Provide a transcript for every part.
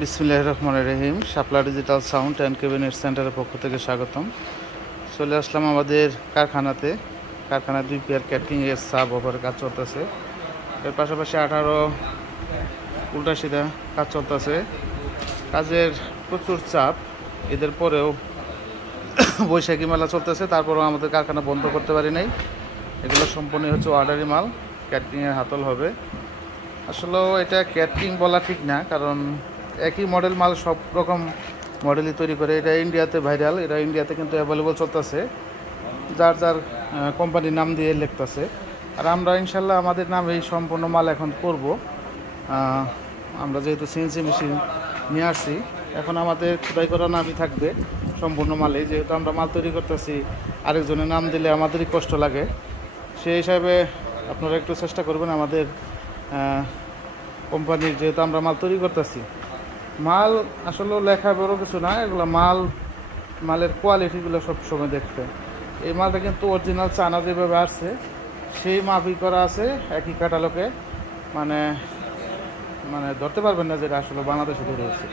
বিসমিল্লাহির রহমানির রহিম। শাপলা digital sound and cabinet সেন্টারের পক্ষ থেকে স্বাগতম। চলে আসলাম আমাদের কারখানাতে। কারখানায় 2 পেয়ার ক্যাটারিংয়ের সাব ওভারের কাজ চলতেছে। এর পাশাপাশি 18 উল্টা সিধা কাজ চলতেছে। কাজের প্রচুর চাপ। এদের পরেও বৈশাখী মেলা চলতেছে, তারপরেও আমাদের কারখানা বন্ধ করতে পারি নাই। এগুলো সম্পূর্ণ হচ্ছে অর্ডারি মাল, ক্যাটারিংয়ের হাতল হবে। আসলেও এটা ক্যাটারিং বলা ঠিক না, কারণ একই মডেল মাল সব রকম মডেলই তৈরি করে। এটা ইন্ডিয়াতে ভাইরাল, এটা ইন্ডিয়াতে কিন্তু অ্যাভেলেবল চলতেছে, যার যার কোম্পানির নাম দিয়ে লিখতেছে। আর আমরা ইনশাল্লাহ আমাদের নামেই সম্পূর্ণ মাল এখন করব। আমরা যেহেতু সিএনসি মেশিন নিয়ে আসছি, এখন আমাদের খোদাই করা নামই থাকবে সম্পূর্ণ মালে। যেহেতু আমরা মাল তৈরি করতেছি, আরেকজনের নাম দিলে আমাদেরই কষ্ট লাগে। সেই হিসাবে আপনারা একটু চেষ্টা করবেন আমাদের কোম্পানির, যেহেতু আমরা মাল তৈরি করতেছি। মাল আসলে লেখা বড় কিছু না, এগুলো মালের কোয়ালিটিগুলো সবসময় দেখতে। এই মালটা কিন্তু অরিজিনাল চায়না যেভাবে আসছে সেই মাপই করা আছে, একই ক্যাটালগে। মানে ধরতে পারবেন না যেটা আসলে বাংলাদেশে তৈরি হচ্ছে,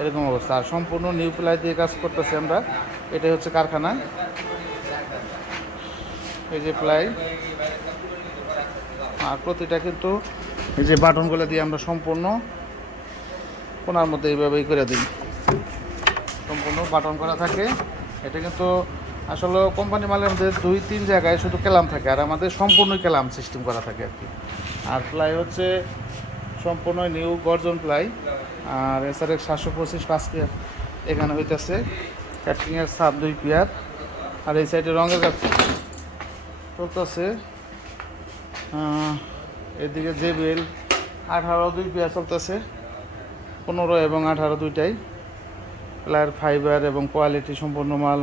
এরকম অবস্থা। আর সম্পূর্ণ নিউ প্লাই দিয়ে কাজ করতেছি আমরা। এটাই হচ্ছে কারখানা। এই যে প্লাই, আর প্রতিটা কিন্তু এই যে বাটনগুলো দিয়ে আমরা সম্পূর্ণ কোনার মধ্যে এইভাবেই করে দিই, সম্পূর্ণ বাটন করা থাকে। এটা কিন্তু আসলে কোম্পানি মালের মধ্যে 2-3 জায়গায় শুধু কেলাম থাকে, আর আমাদের সম্পূর্ণ কেলাম সিস্টেম করা থাকে আর কি। আর প্লাই হচ্ছে সম্পূর্ণ নিউ গর্জন প্লাই। আর SRX 725 5 পেয়ার এখানে হইতেছে। ক্যাটারিংয়ের সাব 2 পেয়ার। আর এই সাইডে রঙের কাজ চলতেছে। এদিকে JBL 18 2 পেয়ার চলতেছে, 15 এবং 18 দুইটাই। প্লায়ের ফাইবার এবং কোয়ালিটি সম্পূর্ণ মাল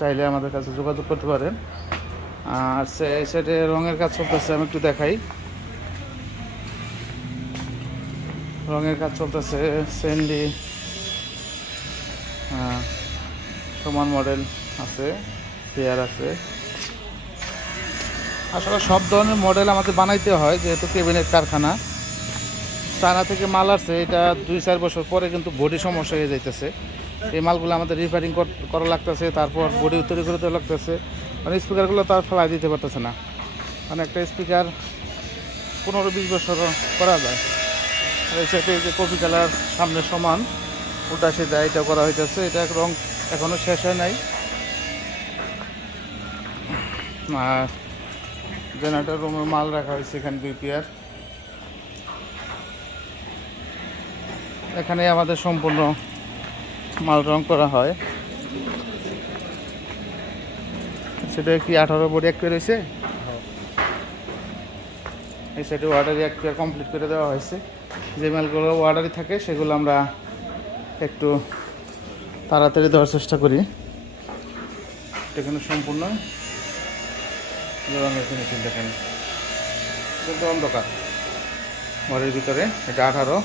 চাইলে আমাদের কাছে যোগাযোগ করতে পারেন। আর এই সাইডে রঙের কাজ চলতেছে, আমি একটু দেখাই। রঙের কাজ চলতেছে সেন্ডি, সমান মডেল আছে, পেয়ার আছে। আসলে সব ধরনের মডেল আমাদের বানাইতে হয়, যেহেতু ক্যাবিনেট কারখানা। চায়না থেকে মাল আসছে, এটা 2-4 বছর পরে কিন্তু বডি সমস্যা হয়ে যাইতেছে। এই মালগুলো আমাদের রিপেয়ারিং করা লাগতেছে, তারপর বডি তৈরি করে দেওয়া লাগতেছে। মানে স্পিকারগুলো তো আর ফেলাই দিতে পারতেছে না, মানে একটা স্পিকার 15-20 বছর করা যায়। আর এই সাইডে যে কফি কালার সামনে সমান ওটা সেটা এটা করা হইতেছে। এটা রং এখনও শেষ হয় নাই। আর জেনারেটর রুমে মাল রাখা হয়েছে, এখানে 2 পেয়ার। এখানে আমাদের সম্পূর্ণ মাল রং করা হয়। সেটা কি 18 বডি এক পেয়ার হয়েছে। এই সাইডে অর্ডারই 1 পেয়ার কমপ্লিট করে দেওয়া হয়েছে। যে মালগুলো অর্ডারই থাকে সেগুলো আমরা একটু তাড়াতাড়ি দেওয়ার চেষ্টা করি। এখানে সম্পূর্ণ রঙের ফিনিশিং দেখেন, কিন্তু অন্ধকার ঘরের ভিতরে। এটা 18।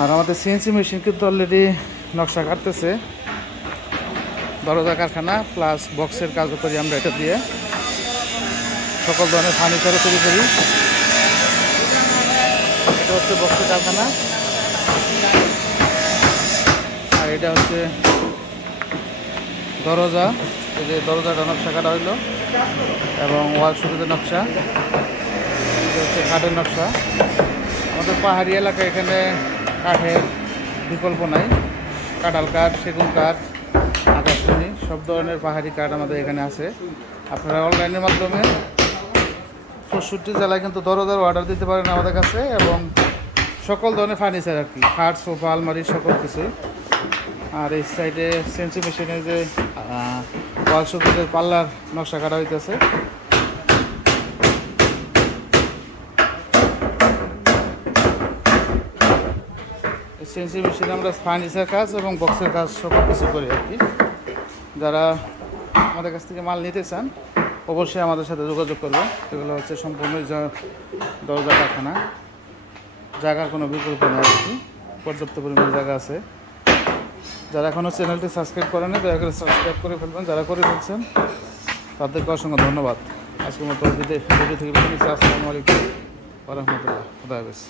আর আমাদের সিএনসি মেশিন কিন্তু অলরেডি নকশা কাটতেছে। দরজা কারখানা প্লাস বক্সের কাজও করি আমরা এটা দিয়ে। সকল ধরনের ফার্নিচারও তৈরি করি। এটা হচ্ছে বক্সের কারখানা, আর এটা হচ্ছে দরজা। এই যে দরজাটা নকশা কাটা হইলো, এবং ওয়াল শুরুতে নকশা। এটা হচ্ছে কাঠের নকশা। আমাদের পাহাড়ি এলাকা, এখানে কাঠের বিকল্প নাই। কাঁঠাল কাঠ, সেগুন কাঠ, আকাশমণি, সব ধরনের পাহাড়ি কাঠ আমাদের এখানে আছে। আপনারা অনলাইনের মাধ্যমে 65 জেলায় কিন্তু দরজার অর্ডার দিতে পারেন আমাদের কাছে, এবং সকল ধরনের ফার্নিচার আর কি, খাট, সোফা, আলমারি, সকল কিছুই। আর এই সাইডে সিএনসি মেশিনে যে ওয়াল শোকেসের পাল্লার নকশা কাটা হইতেছে। সিএনসি মেশিনে আমরা ফার্নিচার কাজ এবং বক্সের কাজ সকল কিছু করি আর কি। যারা আমাদের কাছ থেকে মাল নিতে চান অবশ্যই আমাদের সাথে যোগাযোগ করবেন। এগুলো হচ্ছে সম্পূর্ণ দরজা কারখানা, জায়গার কোনো বিকল্প নেই আর কি, পর্যাপ্ত পরিমাণে জায়গা আছে। যারা এখনও চ্যানেলটি সাবস্ক্রাইব করেন দয়া করে সাবস্ক্রাইব করে ফেলবেন। যারা করে ফেলছেন তাদেরকে অসংখ্য ধন্যবাদ। আজকের মতো ভিডিও থেকে আসসালামু আলাইকুম ওয়া রাহমাতুল্লাহ। খুদা হাফেজ।